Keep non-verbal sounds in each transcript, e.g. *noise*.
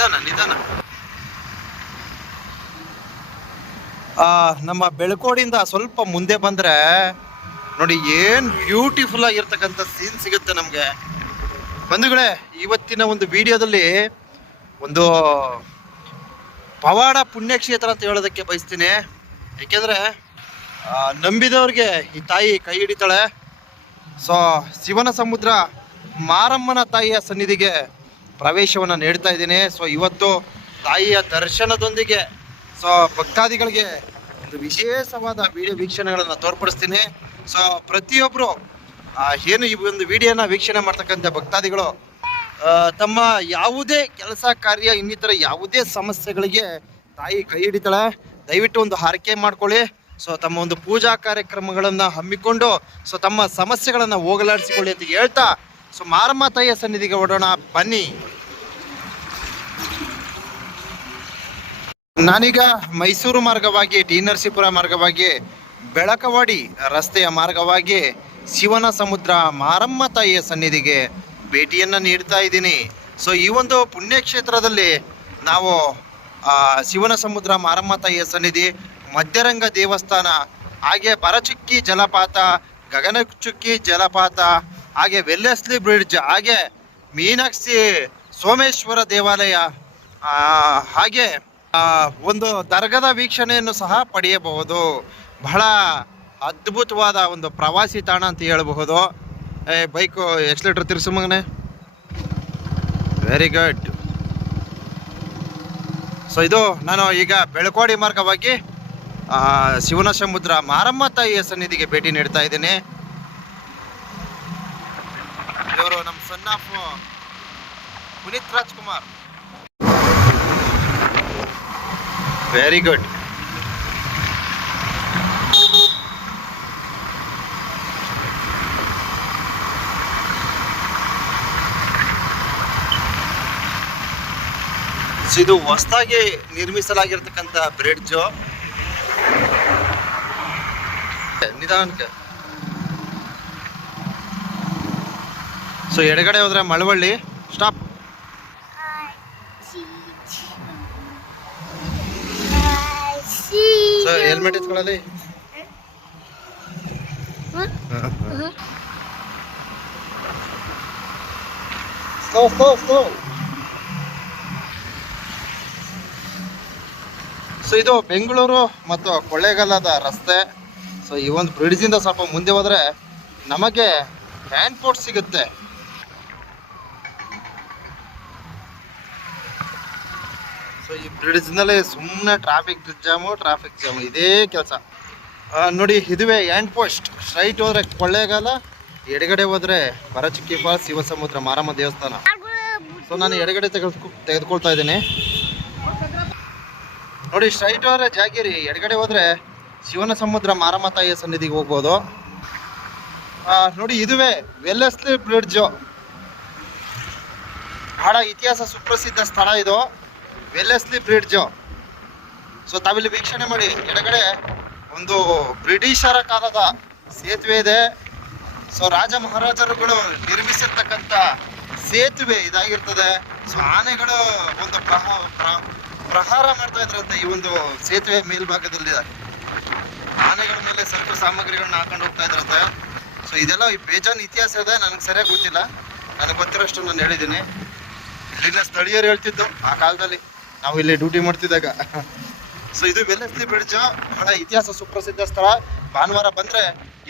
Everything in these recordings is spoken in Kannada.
ನಿಧಾನ ನಿಧಾನ. ನಮ್ಮ ಬೆಳಕೋಡಿಂದ ಸ್ವಲ್ಪ ಮುಂದೆ ಬಂದ್ರೆ ನೋಡಿ ಏನ್ ಬ್ಯೂಟಿಫುಲ್ ಆಗಿರ್ತಕ್ಕಂಥ ಸೀನ್ ಸಿಗುತ್ತೆ ನಮಗೆ. ಬಂಧುಗಳೇ ಇವತ್ತಿನ ಒಂದು ವಿಡಿಯೋದಲ್ಲಿ ಒಂದು ಪವಾಡ ಪುಣ್ಯಕ್ಷೇತ್ರ ಅಂತ ಹೇಳೋದಕ್ಕೆ ಬಯಸ್ತೀನಿ. ಯಾಕೆಂದ್ರೆ ಆ, ನಂಬಿದವ್ರಿಗೆ ಈ ತಾಯಿ ಕೈ ಹಿಡಿತಾಳೆ. ಸೊ ಶಿವನ ಸಮುದ್ರ ಮಾರಮ್ಮನ ತಾಯಿಯ ಸನ್ನಿಧಿಗೆ ಪ್ರವೇಶವನ್ನು ನೀಡ್ತಾ ಇದ್ದೀನಿ. ಸೊ ಇವತ್ತು ತಾಯಿಯ ದರ್ಶನದೊಂದಿಗೆ ಸೊ ಭಕ್ತಾದಿಗಳಿಗೆ ಒಂದು ವಿಶೇಷವಾದ ವಿಡಿಯೋ ವೀಕ್ಷಣೆಗಳನ್ನು ತೋರ್ಪಡಿಸ್ತೀನಿ. ಸೊ ಪ್ರತಿಯೊಬ್ಬರು ಏನು ಈ ಒಂದು ವಿಡಿಯೋನ ವೀಕ್ಷಣೆ ಮಾಡ್ತಕ್ಕಂಥ ಭಕ್ತಾದಿಗಳು ತಮ್ಮ ಯಾವುದೇ ಕೆಲಸ ಕಾರ್ಯ, ಇನ್ನಿತರ ಯಾವುದೇ ಸಮಸ್ಯೆಗಳಿಗೆ ತಾಯಿ ಕೈ ಹಿಡಿತಾಳೆ. ದಯವಿಟ್ಟು ಒಂದು ಹಾರೈಕೆ ಮಾಡ್ಕೊಳ್ಳಿ. ಸೊ ತಮ್ಮ ಒಂದು ಪೂಜಾ ಕಾರ್ಯಕ್ರಮಗಳನ್ನು ಹಮ್ಮಿಕೊಂಡು ಸೊ ತಮ್ಮ ಸಮಸ್ಯೆಗಳನ್ನು ಹೋಗಲಾಡಿಸಿಕೊಳ್ಳಿ ಅಂತ ಹೇಳ್ತಾ ಸೊ ಮಾರಮ್ಮ ತಾಯಿಯ ಸನ್ನಿಧಿಗೆ ಓಡೋಣ, ಬನ್ನಿ. ನಾನೀಗ ಮೈಸೂರು ಮಾರ್ಗವಾಗಿ ಟಿ ನರಸೀಪುರ ಮಾರ್ಗವಾಗಿ, ಬೆಳಕವಾಡಿ ರಸ್ತೆಯ ಮಾರ್ಗವಾಗಿ ಶಿವನ ಸಮುದ್ರ ಮಾರಮ್ಮ ತಾಯಿಯ ಸನ್ನಿಧಿಗೆ ಭೇಟಿಯನ್ನು ನೀಡ್ತಾ ಇದ್ದೀನಿ. ಸೊ ಈ ಒಂದು ಪುಣ್ಯಕ್ಷೇತ್ರದಲ್ಲಿ ನಾವು ಶಿವನ ಸಮುದ್ರ ಮಾರಮ್ಮ ತಾಯಿಯ ಸನ್ನಿಧಿ, ಮಧ್ಯರಂಗ ದೇವಸ್ಥಾನ, ಹಾಗೆ ಬರಚುಕ್ಕಿ ಜಲಪಾತ, ಗಗನಚುಕ್ಕಿ ಜಲಪಾತ ಹಾಗೆ ವೆಲ್ಲೆಸ್ಲಿ ಬ್ರಿಡ್ಜ್ ಹಾಗೆ ಮೀನಾಕ್ಷಿ ಸೋಮೇಶ್ವರ ದೇವಾಲಯ ಹಾಗೆ ಒಂದು ದರ್ಗದ ವೀಕ್ಷಣೆಯನ್ನು ಸಹ ಪಡೆಯಬಹುದು. ಬಹಳ ಅದ್ಭುತವಾದ ಒಂದು ಪ್ರವಾಸಿ ತಾಣ ಅಂತ ಹೇಳಬಹುದು. ಏ ಬೈಕು ಎಕ್ಸ್ಲೇಟರ್ ತಿರ್ಸು ಮಗನೆ. ವೆರಿ ಗುಡ್ ಸೊ ಇದು ನಾನು ಈಗ ಬೆಳಕೋಡಿ ಮಾರ್ಗವಾಗಿ ಶಿವನ ಸಮುದ್ರ ಮಾರಮ್ಮ ತಾಯಿಯ ಸನ್ನಿಧಿಗೆ ಭೇಟಿ ನೀಡ್ತಾ ಇದ್ದೀನಿ. ನಮ್ಮ son of Puneeth Rajkumar. Very good ಇದು ಹೊಸದಾಗಿ ನಿರ್ಮಿಸಲಾಗಿರ್ತಕ್ಕಂಥ ಬ್ರಿಡ್ಜು ನಿಧಾನಕ್ಕೆ. ಸೊ ಎಡಗಡೆ ಹೋದ್ರೆ ಮಳವಳ್ಳಿ. ಸ್ಟಾಪ್ ಸೊ ಹೆಲ್ಮೆಟ್ ಇತ್ಕೊಳ್ಳಿ ಸೊ ಇದು ಬೆಂಗಳೂರು ಮತ್ತು ಕೊಳ್ಳೇಗಾಲದ ರಸ್ತೆ. ಸೊ ಈ ಒಂದು ಬ್ರಿಡ್ಜಿಂದ ಸ್ವಲ್ಪ ಮುಂದೆ ಹೋದರೆ ನಮಗೆ ಟ್ರಾನ್ಸ್ಪೋರ್ಟ್ ಸಿಗುತ್ತೆ. ಸೊ ಈ ಬ್ರಿಡ್ಜ್ನಲ್ಲೇ ಸುಮ್ಮನೆ ಟ್ರಾಫಿಕ್ ಜಾಮು ಟ್ರಾಫಿಕ್ ಜಾಮು ಇದೇ ಕೆಲಸ. ನೋಡಿ, ಇದುವೇ ಹ್ಯಾಂಡ್ ಪೋಸ್ಟ್ ಸ್ಟ್ರೈಟ್ ಹೋದ್ರೆ ಕೊಳ್ಳೇಗಾಲ, ಎಡಗಡೆ ಹೋದ್ರೆ ಬರಚುಕ್ಕಿ ಫಾಲ್ಸ್ ಶಿವಸಮುದ್ರ, ಮಾರಮ್ಮ ದೇವಸ್ಥಾನ. ಸೊ ನಾನು ಎಡಗಡೆ ತೆಗೆದುಕೊ, ತೆಗೆದುಕೊಳ್ತಾ ಇದ್ದೀನಿ. ನೋಡಿ ಸ್ಟ್ರೈಟ್ ಹೋದ್ರೆ ಜಾಗಿರಿ, ಎಡಗಡೆ ಹೋದ್ರೆ ಶಿವನ ಸಮುದ್ರ, ಮಾರಮ್ಮ ತಾಯಿಯ ಸನ್ನಿಧಿಗೆ ಹೋಗ್ಬೋದು. ನೋಡಿ, ಇದುವೇ ವೆಲ್ಲೆಸ್ಲಿ ಬ್ರಿಡ್ಜು ಬಹಳ ಇತಿಹಾಸ ಸುಪ್ರಸಿದ್ಧ ಸ್ಥಳ ಇದು. Wellesley bridge. ಸೊ ತಾವಿಲ್ಲಿ ವೀಕ್ಷಣೆ ಮಾಡಿ. ಎಡಗಡೆ ಒಂದು ಬ್ರಿಟಿಷರ ಕಾಲದ ಸೇತುವೆ ಇದೆ. ಸೊ ರಾಜ ಮಹಾರಾಜರುಗಳು ನಿರ್ಮಿಸಿರ್ತಕ್ಕಂಥ ಸೇತುವೆ ಇದಾಗಿರ್ತದೆ. ಸೊ ಆನೆಗಳು ಒಂದು ಪ್ರಹ, ಪ್ರ- ಪ್ರಹಾರ ಮಾಡ್ತಾ ಇದ್ರಂತೆ ಈ ಒಂದು ಸೇತುವೆ ಮೇಲ್ಭಾಗದಲ್ಲಿ. ಆನೆಗಳ ಮೇಲೆ ಸರಕು ಸಾಮಗ್ರಿಗಳನ್ನ ಹಾಕೊಂಡು ಹೋಗ್ತಾ ಇದ್ರಂತೆ. ಸೊ ಇದೆಲ್ಲ ಈ ಬೇಜಾನ್ ಇತಿಹಾಸ ಇದೆ. ನನಗೆ ಸರಿಯಾಗಿ ಗೊತ್ತಿಲ್ಲ. ನನಗೆ ಗೊತ್ತಿರೋಷ್ಟು ನಾನು ಹೇಳಿದ್ದೀನಿ. ಇಲ್ಲಿನ ಸ್ಥಳೀಯರು ಹೇಳ್ತಿದ್ದು ಆ ಕಾಲದಲ್ಲಿ. ನಾವು ಇಲ್ಲಿ ಡ್ಯೂಟಿ ಮಾಡ್ತಿದ್ದಾಗ. ಸೊ ಇದು ವೆಲ್ಲಸ್ಲಿ ಬ್ರಿಡ್ಜ್ ಬಹಳ ಇತಿಹಾಸ ಸುಪ್ರಸಿದ್ಧ ಸ್ಥಳ. ಭಾನುವಾರ ಬಂದ್ರೆ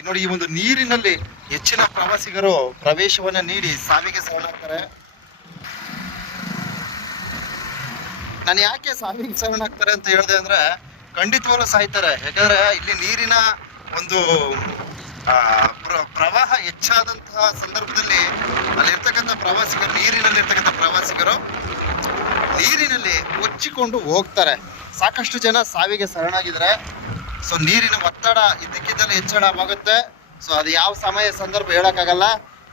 ನೋಡಿ ಈ ಒಂದು ನೀರಿನಲ್ಲಿ ಹೆಚ್ಚಿನ ಪ್ರವಾಸಿಗರು ಪ್ರವೇಶವನ್ನ ನೀಡಿ ಸಾವಿಗೆ ಶರಣಾಗ್ತಾರೆ. ನಾನು ಯಾಕೆ ಸಾವಿಗೆ ಶರಣಾಗ್ತಾರೆ ಅಂತ ಹೇಳಿದೆ ಅಂದ್ರೆ, ಖಂಡಿತವಾಗ್ಲೂ ಸಾಯ್ತಾರೆ. ಯಾಕಂದ್ರೆ ಇಲ್ಲಿ ನೀರಿನ ಒಂದು ಪ್ರವಾಹ ಹೆಚ್ಚಾದಂತಹ ಸಂದರ್ಭದಲ್ಲಿ ಅಲ್ಲಿರ್ತಕ್ಕಂಥ ಪ್ರವಾಸಿಗರು, ನೀರಿನಲ್ಲಿರ್ತಕ್ಕಂಥ ಪ್ರವಾಸಿಗರು ನೀರಿನಲ್ಲಿ ಕೊಚ್ಚಿಕೊಂಡು ಹೋಗ್ತಾರೆ. ಸಾಕಷ್ಟು ಜನ ಸಾವಿಗೆ ಶರಣಾಗಿದ್ದಾರೆ. ಸೊ ನೀರಿನ ಒತ್ತಡ ಇದ್ದಕ್ಕಿದ್ದಲ್ಲಿ ಹೆಚ್ಚಳವಾಗುತ್ತೆ ಸೊ ಅದು ಯಾವ ಸಮಯ ಸಂದರ್ಭ ಹೇಳೋಕ್ಕಾಗಲ್ಲ.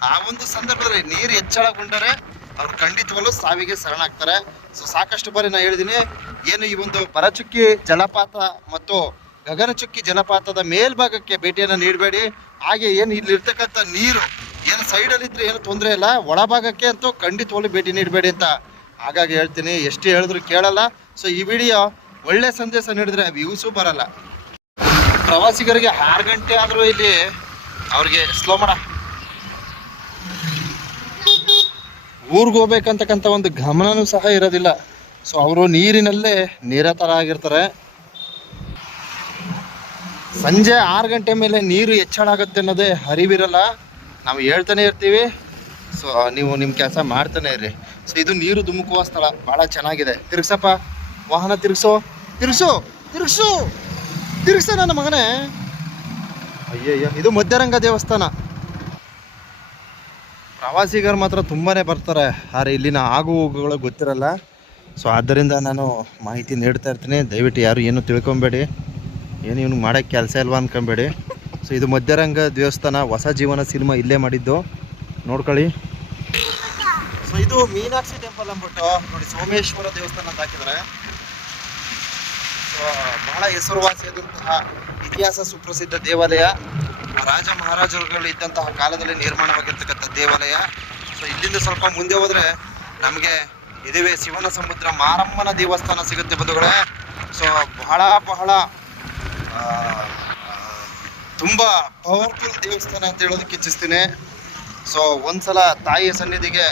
ಆ ಒಂದು ಸಂದರ್ಭದಲ್ಲಿ ನೀರು ಹೆಚ್ಚಳಗೊಂಡರೆ ಅವ್ರು ಖಂಡಿತವಾಗ್ಲೂ ಸಾವಿಗೆ ಶರಣಾಗ್ತಾರೆ. ಸೊ ಸಾಕಷ್ಟು ಬಾರಿ ನಾನು ಹೇಳಿದ್ದೀನಿ ಏನು ಈ ಒಂದು ಪರಚುಕ್ಕಿ ಜಲಪಾತ ಮತ್ತು ಗಗನಚುಕ್ಕಿ ಜಲಪಾತದ ಮೇಲ್ಭಾಗಕ್ಕೆ ಭೇಟಿಯನ್ನು ನೀಡಬೇಡಿ. ಹಾಗೆ ಏನು ಇಲ್ಲಿರ್ತಕ್ಕಂಥ ನೀರು, ಏನು ಸೈಡಲ್ಲಿದ್ದರೆ ಏನು ತೊಂದರೆ ಇಲ್ಲ, ಒಳಭಾಗಕ್ಕೆ ಅಂತೂ ಖಂಡಿತವಾಗ್ಲೂ ಭೇಟಿ ನೀಡಬೇಡಿ ಅಂತ ಹಾಗಾಗಿ ಹೇಳ್ತೀನಿ, ಎಷ್ಟು ಹೇಳಿದ್ರು ಕೇಳಲ್ಲ. ಸೊ ಈ ವಿಡಿಯೋ ಒಳ್ಳೆ ಸಂದೇಶ ನೀಡಿದ್ರೆ ವ್ಯೂಸು ಬರಲ್ಲ. ಪ್ರವಾಸಿಗರಿಗೆ ಆರು ಗಂಟೆ ಆದರೂ ಇಲ್ಲಿ ಅವ್ರಿಗೆ ಸ್ಲೋ ಮಾಡ. ಊರಿಗೆ ಹೋಗ್ಬೇಕಂತಕ್ಕಂಥ ಒಂದು ಗಮನನೂ ಸಹ ಇರೋದಿಲ್ಲ. ಸೊ ಅವರು ನೀರಿನಲ್ಲೇ ನಿರತರ ಆಗಿರ್ತಾರೆ. ಸಂಜೆ ಆರು ಗಂಟೆ ಮೇಲೆ ನೀರು ಹೆಚ್ಚಳ ಆಗುತ್ತೆ ಅನ್ನೋದೇ ಅರಿವಿರಲ್ಲ. ನಾವು ಹೇಳ್ತಾನೆ ಇರ್ತೀವಿ. ಸೊ ನೀವು ನಿಮ್ಮ ಕೆಲಸ ಮಾಡ್ತಾನೆ ಇರ್ರಿ ಸೊ ಇದು ನೀರು ಧುಮುಕುವ ಸ್ಥಳ. ಬಹಳ ಚೆನ್ನಾಗಿದೆ. ತಿರ್ಗ್ಸಪ್ಪ. ವಾಹನ ತಿರ್ಗಿಸೋ. ತಿರ್ಗ್ಸು. ತಿರ್ಗ್ಸು. ತಿರ್ಗ್ಸ ನನ್ನ ಮಗನೇ. ಅಯ್ಯಯ್ಯ. ಇದು ಮಧ್ಯರಂಗ ದೇವಸ್ಥಾನ. ಪ್ರವಾಸಿಗರು ಮಾತ್ರ ತುಂಬಾನೇ ಬರ್ತಾರೆ. ಆದರೆ ಇಲ್ಲಿನ ಆಗು ಹೋಗುಗಳು ಗೊತ್ತಿರಲ್ಲ. ಸೊ ಆದ್ದರಿಂದ ನಾನು ಮಾಹಿತಿ ನೀಡ್ತಾ ಇರ್ತೀನಿ. ದಯವಿಟ್ಟು ಯಾರು ಏನು ತಿಳ್ಕೊಬೇಡಿ. ಏನು ಇವನು ಮಾಡೋಕ್ಕೆ ಕೆಲಸ ಇಲ್ವಾ ಅನ್ಕೊಬೇಡಿ. ಸೊ ಇದು ಮಧ್ಯರಂಗ ದೇವಸ್ಥಾನ. ಹೊಸ ಜೀವನ ಸಿನಿಮಾ ಇಲ್ಲೇ ಮಾಡಿದ್ದು. ನೋಡ್ಕೊಳ್ಳಿ. ಇದು ಮೀನಾಕ್ಷಿ ಟೆಂಪಲ್ ಅಂದ್ಬಿಟ್ಟು ನೋಡಿ ಸೋಮೇಶ್ವರ ದೇವಸ್ಥಾನ ಅಂತ ಹಾಕಿದ್ದಾರೆ. ಬಹಳ ಹೆಸರುವಾಸಿಯಾದಂತಹ ಇತಿಹಾಸ ಸುಪ್ರಸಿದ್ಧ ದೇವಾಲಯ ರಾಜ ಮಹಾರಾಜರುಗಳು ಇದ್ದಂತಹ ಕಾಲದಲ್ಲಿ ನಿರ್ಮಾಣವಾಗಿರ್ತಕ್ಕಂಥ ದೇವಾಲಯ. ಸೊ ಇಲ್ಲಿಂದ ಸ್ವಲ್ಪ ಮುಂದೆ ಹೋದ್ರೆ ನಮಗೆ ಇದುವೇ ಶಿವನ ಸಮುದ್ರ, ಮಾರಮ್ಮನ ದೇವಸ್ಥಾನ ಸಿಗುತ್ತೆ ಬಂಧುಗಳೇ. ಸೊ ಬಹಳ ಬಹಳ ತುಂಬಾ ಪವರ್ಫುಲ್ ದೇವಸ್ಥಾನ ಅಂತ ಹೇಳೋದಕ್ಕೆ ಇಚ್ಛಿಸ್ತೀನಿ. ಸೊ ಒಂದ್ಸಲ ತಾಯಿಯ ಸನ್ನಿಧಿಗೆ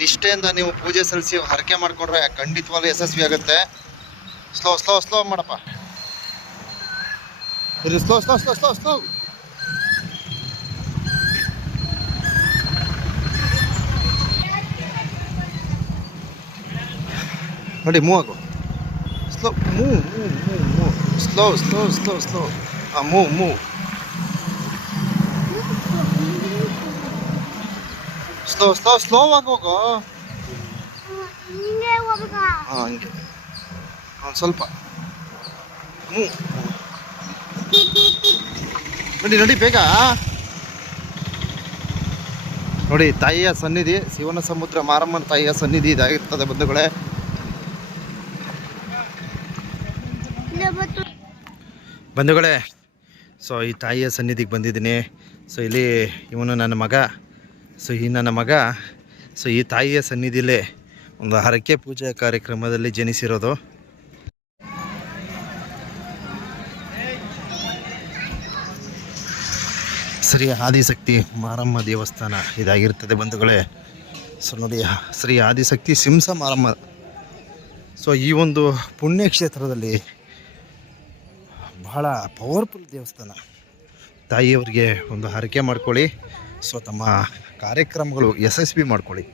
ನಿಷ್ಠೆಯಿಂದ ನೀವು ಪೂಜೆ ಸಲ್ಲಿಸಿ ಹರಕೆ ಮಾಡಿಕೊಂಡ್ರೆ ಖಂಡಿತವಾಗ್ಲೂ ಯಶಸ್ವಿ ಆಗುತ್ತೆ. ಸ್ಲೋ ಸ್ಲೋ ಸ್ಲೋ ಮಾಡಪ್ಪ. Slow slow slow slow slow ನೋಡಿ ಮೂವ್ ಆಗು. Slow move move move move slow slow slow slow ಹಾಂ move move slow slow slow ಆಗಿ ಹೋಗು ಹಾಂ ಹಂಗೆ ಹಾಂ ಸ್ವಲ್ಪ ಹ್ಞೂ ನೋಡಿ ನೋಡಿ ಬೇಗ ನೋಡಿ ತಾಯಿಯ ಸನ್ನಿಧಿ ಶಿವನ ಸಮುದ್ರ ಮಾರಮ್ಮನ ತಾಯಿಯ ಸನ್ನಿಧಿ ಇದಾಗಿರ್ತದೆ ಬಂಧುಗಳೇ ಬಂಧುಗಳೇ ಸೊ ಈ ತಾಯಿಯ ಸನ್ನಿಧಿಗೆ ಬಂದಿದ್ದೀನಿ. ಸೊ ಇಲ್ಲಿ ಇವನು ನನ್ನ ಮಗ. ಸೊ ಈ ನನ್ನ ಮಗ, ಸೊ ಈ ತಾಯಿಯ ಸನ್ನಿಧಿಲೇ ಒಂದು ಹರಕೆ ಪೂಜಾ ಕಾರ್ಯಕ್ರಮದಲ್ಲಿ ಜನಿಸಿರೋದು. ಶ್ರೀ ಆದಿಶಕ್ತಿ ಮಾರಮ್ಮ ದೇವಸ್ಥಾನ ಇದಾಗಿರ್ತದೆ ಬಂಧುಗಳೇ. ಸೊ ನೋಡಿ, ಶ್ರೀ ಆದಿಶಕ್ತಿ ಸಿಂಸ ಮಾರಮ್ಮ. ಸೊ ಈ ಒಂದು ಪುಣ್ಯಕ್ಷೇತ್ರದಲ್ಲಿ ಬಹಳ ಪವರ್ಫುಲ್ ದೇವಸ್ಥಾನ. ತಾಯಿಯವರಿಗೆ ಒಂದು ಹರಕೆ ಮಾಡ್ಕೊಳ್ಳಿ. ಸೊ ತಮ್ಮ ಕಾರ್ಯಕ್ರಮಗಳು ಯಶಸ್ವಿ ಮಾಡ್ಕೊಳ್ಳಿ.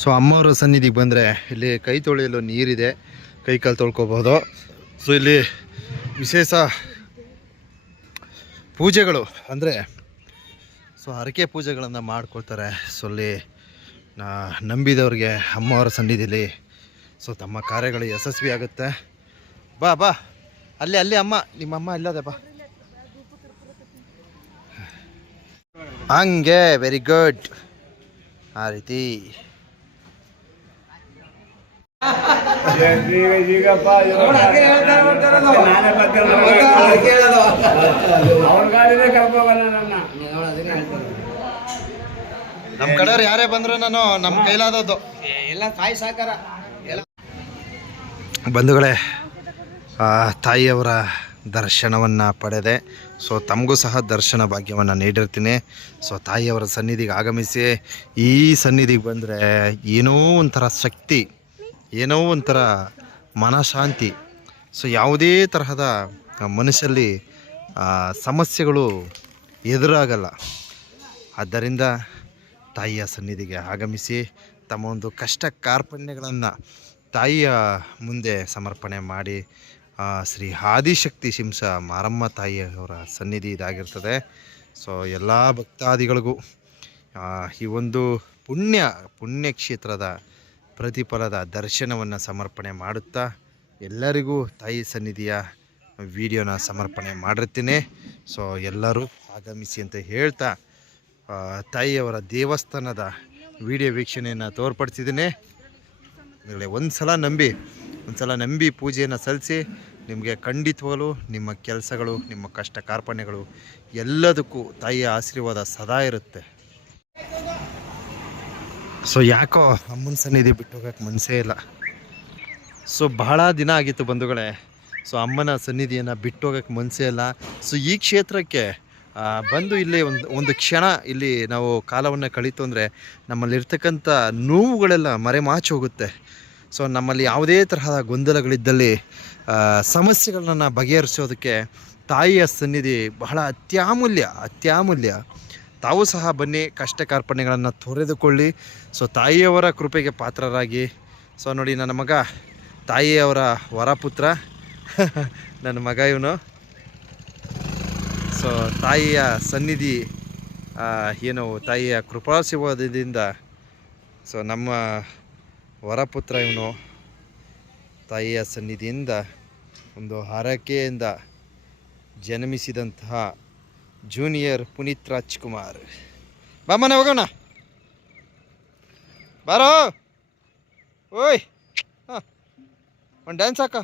ಸೊ ಅಮ್ಮವರ ಸನ್ನಿಧಿಗೆ ಬಂದರೆ ಇಲ್ಲಿ ಕೈ ತೊಳೆಯಲು ನೀರಿದೆ, ಕೈ ಕಾಲು ತೊಳ್ಕೊಬೋದು. ಸೊ ಇಲ್ಲಿ ವಿಶೇಷ ಪೂಜೆಗಳು ಅಂದರೆ ಸೊ ಹರಕೆ ಪೂಜೆಗಳನ್ನು ಮಾಡ್ಕೊಳ್ತಾರೆ. ಸೊ ಅಲ್ಲಿ ನಂಬಿದವ್ರಿಗೆ ಅಮ್ಮವರ ಸನ್ನಿಧಿಲಿ ಸೊ ತಮ್ಮ ಕಾರ್ಯಗಳು ಯಶಸ್ವಿ ಆಗುತ್ತೆ ಬಾ ಬಾ. ಅಲ್ಲಿ ಅಲ್ಲಿ ಅಮ್ಮ ನಿಮ್ಮ ಅಮ್ಮ ಇಲ್ಲದೆ ಬಾ. ಹಂಗೆ ವೆರಿ ಗುಡ್ ಆ ರೀತಿ. ನಮ್ಮ ಕಡೆಯವ್ರು ಯಾರೇ ಬಂದ್ರು ನಾನು ನಮ್ಮ ಕೈಲಾದದ್ದು. ಎಲ್ಲ ತಾಯಿ ಸಾಕಾರ ಬಂಧುಗಳೇ ಆ, ತಾಯಿಯವರ ದರ್ಶನವನ್ನು ಪಡೆದೆ. ಸೊ ತಮಗೂ ಸಹ ದರ್ಶನ ಭಾಗ್ಯವನ್ನು ನೀಡಿರ್ತೀನಿ. ಸೊ ತಾಯಿಯವರ ಸನ್ನಿಧಿಗೆ ಆಗಮಿಸಿ, ಈ ಸನ್ನಿಧಿಗೆ ಬಂದರೆ ಏನೋ ಒಂಥರ ಶಕ್ತಿ, ಏನೋ ಒಂಥರ ಮನಶಾಂತಿ. ಸೊ ಯಾವುದೇ ತರಹದ ಮನುಷ್ಯಲ್ಲಿ ಸಮಸ್ಯೆಗಳು ಎದುರಾಗಲ್ಲ. ಆದ್ದರಿಂದ ತಾಯಿಯ ಸನ್ನಿಧಿಗೆ ಆಗಮಿಸಿ ತಮ್ಮ ಒಂದು ಕಷ್ಟ ಕಾರ್ಪಣ್ಯಗಳನ್ನು ತಾಯಿಯ ಮುಂದೆ ಸಮರ್ಪಣೆ ಮಾಡಿ ಶ್ರೀ ಆದಿಶಕ್ತಿ ಶಿಂಸ ಮಾರಮ್ಮ ತಾಯಿಯವರ ಸನ್ನಿಧಿ ಇದಾಗಿರ್ತದೆ. ಸೊ ಎಲ್ಲ ಭಕ್ತಾದಿಗಳಿಗೂ ಈ ಒಂದು ಪುಣ್ಯ, ಪುಣ್ಯಕ್ಷೇತ್ರದ ಪ್ರತಿಫಲದ ದರ್ಶನವನ್ನು ಸಮರ್ಪಣೆ ಮಾಡುತ್ತಾ, ಎಲ್ಲರಿಗೂ ತಾಯಿ ಸನ್ನಿಧಿಯ ವಿಡಿಯೋನ ಸಮರ್ಪಣೆ ಮಾಡಿರ್ತೀನಿ. ಸೊ ಎಲ್ಲರೂ ಆಗಮಿಸಿ ಅಂತ ಹೇಳ್ತಾ ತಾಯಿಯವರ ದೇವಸ್ಥಾನದ ವಿಡಿಯೋ ವೀಕ್ಷಣೆಯನ್ನು ತೋರ್ಪಡಿಸಿದ್ದೀನಿ. ಒಂದು ಸಲ ನಂಬಿ. ಸಲ ನಂಬಿ ಪೂಜೆಯನ್ನು ಸಲ್ಲಿಸಿ ನಿಮಗೆ ಖಂಡಿತವಾಗಲೂ ನಿಮ್ಮ ಕೆಲಸಗಳು, ನಿಮ್ಮ ಕಷ್ಟ ಕಾರ್ಪಣ್ಯಗಳು ಎಲ್ಲದಕ್ಕೂ ತಾಯಿಯ ಆಶೀರ್ವಾದ ಸದಾ ಇರುತ್ತೆ. ಸೊ ಯಾಕೋ ಅಮ್ಮನ ಸನ್ನಿಧಿ ಬಿಟ್ಟು ಹೋಗಕ್ಕೆ ಮನಸ್ಸೇ ಇಲ್ಲ. ಸೊ ಬಹಳ ದಿನ ಆಗಿತ್ತು ಬಂಧುಗಳೇ. ಸೊ ಅಮ್ಮನ ಸನ್ನಿಧಿಯನ್ನು ಬಿಟ್ಟು ಹೋಗಕ್ಕೆ ಮನಸ್ಸೇ ಇಲ್ಲ. ಸೊ ಈ ಕ್ಷೇತ್ರಕ್ಕೆ ಬಂದು ಇಲ್ಲಿ ಒಂದು ಒಂದು ಕ್ಷಣ ಇಲ್ಲಿ ನಾವು ಕಾಲವನ್ನು ಕಳೀತು ಅಂದರೆ ನಮ್ಮಲ್ಲಿರ್ತಕ್ಕಂಥ ನೋವುಗಳೆಲ್ಲ ಮರೆಮಾಚಿ ಹೋಗುತ್ತೆ ಸೊ ನಮ್ಮಲ್ಲಿ ಯಾವುದೇ ತರಹದ ಗೊಂದಲಗಳಿದ್ದಲ್ಲಿ ಸಮಸ್ಯೆಗಳನ್ನು ಬಗೆಹರಿಸೋದಕ್ಕೆ ತಾಯಿಯ ಸನ್ನಿಧಿ ಬಹಳ ಅತ್ಯಾಮೂಲ್ಯ ಅತ್ಯಾಮೂಲ್ಯ. ತಾವು ಸಹ ಬನ್ನಿ ಕಷ್ಟ ಕಾರ್ಪಣ್ಯಗಳನ್ನು ತೊರೆದುಕೊಳ್ಳಿ. ಸೊ ತಾಯಿಯವರ ಕೃಪೆಗೆ ಪಾತ್ರರಾಗಿ. ಸೊ ನೋಡಿ, ನನ್ನ ಮಗ, ತಾಯಿಯವರ ವರಪುತ್ರ. *laughs* ನನ್ನ ಮಗ ಇವನು. ಸೊ ತಾಯಿಯ ಸನ್ನಿಧಿ ಏನು, ತಾಯಿಯ ಕೃಪಾಶೀರ್ವಾದದಿಂದ ಸೊ ನಮ್ಮ ವರಪುತ್ರ ಇವನು ತಾಯಿಯ ಸನ್ನಿಧಿಯಿಂದ ಒಂದು ಹರಕೆಯಿಂದ ಜನ್ಮಿಸಿದಂತಹ ಜೂನಿಯರ್ ಪುನೀತ್ ರಾಜ್ಕುಮಾರ್. ಬಾಮನೆ ಹೋಗೋಣ. ಬಾರೋ. ಓಯ್. ಹಾಂ. ಒಂದು ಡ್ಯಾನ್ಸ್ ಹಾಕ.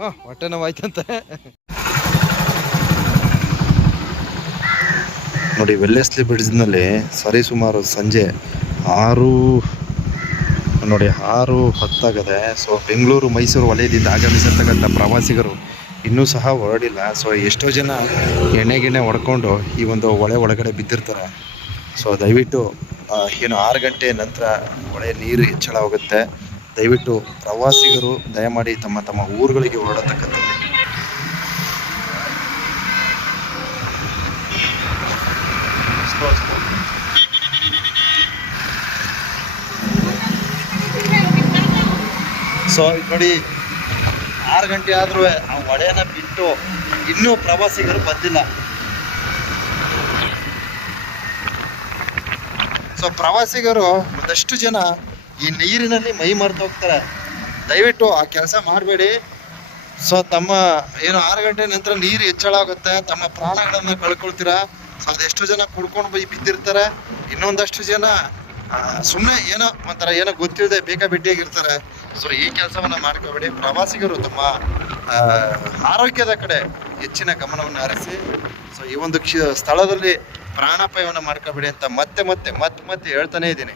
ಹಾಂ ಹೊಟ್ಟೆ ನೋವು ನೋಡಿ ವೆಲ್ಲೆಸ್ಲಿ ಬ್ರಿಡ್ಜ್ನಲ್ಲಿ ಸರಿ ಸುಮಾರು ಸಂಜೆ ಆರು, ನೋಡಿ, ಆರು ಹತ್ತಾಗದೆ. ಸೊ ಬೆಂಗಳೂರು, ಮೈಸೂರು ವಲಯದಿಂದ ಆಗಮಿಸಿರ್ತಕ್ಕಂಥ ಪ್ರವಾಸಿಗರು ಇನ್ನೂ ಸಹ ಹೊರಡಿಲ್ಲ. ಸೊ ಎಷ್ಟೋ ಜನ ಎಣ್ಣೆಗೆಣ್ಣೆ ಹೊಡ್ಕೊಂಡು ಈ ಒಂದು ಹೊಳೆ ಒಳಗಡೆ ಬಿದ್ದಿರ್ತಾರೆ. ಸೊ ದಯವಿಟ್ಟು ಏನು ಆರು ಗಂಟೆ ನಂತರ ಹೊಳೆ ನೀರು ಹೆಚ್ಚಳ ಹೋಗುತ್ತೆ ದಯವಿಟ್ಟು ಪ್ರವಾಸಿಗರು ದಯಮಾಡಿ ತಮ್ಮ ತಮ್ಮ ಊರುಗಳಿಗೆ ಹೊರಡತಕ್ಕಂಥದ್ದು ಸೊ, ನೋಡಿ, ಆರು ಗಂಟೆ ಆದ್ರೂ ಆ ಒಡೆಯನ್ನ ಬಿಟ್ಟು ಇನ್ನೂ ಪ್ರವಾಸಿಗರು ಬಂದಿಲ್ಲ. ಸೊ, ಪ್ರವಾಸಿಗರು ಒಂದಷ್ಟು ಜನ ಈ ನೀರಿನಲ್ಲಿ ಮೈ ಮರೆತು ಹೋಗ್ತಾರೆ. ದಯವಿಟ್ಟು ಆ ಕೆಲಸ ಮಾಡಬೇಡಿ. ಸೊ, ತಮ್ಮ ಏನು ಆರು ಗಂಟೆ ನಂತರ ನೀರು ಹೆಚ್ಚಳ ಆಗುತ್ತೆ, ತಮ್ಮ ಪ್ರಾಣಗಳನ್ನು ಕಳ್ಕೊಳ್ತೀರಾ? ಸೊ, ಅದೆಷ್ಟು ಜನ ಕುಡ್ಕೊಂಡು ಬೈ ಬಿದ್ದಿರ್ತಾರೆ? ಇನ್ನೊಂದಷ್ಟು ಜನ ಸುಮ್ಮನೆ ಏನೋ ಒಂಥರ ಏನೋ ಗೊತ್ತಿಲ್ಲದೆ ಬೇಕಾಬಿಟ್ಟಿಯಾಗಿರ್ತಾರೆ. ಸೊ ಈ ಕೆಲಸವನ್ನು ಮಾಡ್ಕೋಬೇಡಿ. ಪ್ರವಾಸಿಗರು ತಮ್ಮ ಆರೋಗ್ಯದ ಕಡೆ ಹೆಚ್ಚಿನ ಗಮನವನ್ನು ಹರಿಸಿ ಸೊ ಈ ಒಂದು ಕ್ಷ, ಸ್ಥಳದಲ್ಲಿ ಪ್ರಾಣಾಪಾಯವನ್ನು ಮಾಡ್ಕೋಬೇಡಿ ಅಂತ ಮತ್ತೆ ಮತ್ತೆ ಮತ್ತೆ ಮತ್ತೆ ಹೇಳ್ತಾನೆ ಇದ್ದೀನಿ.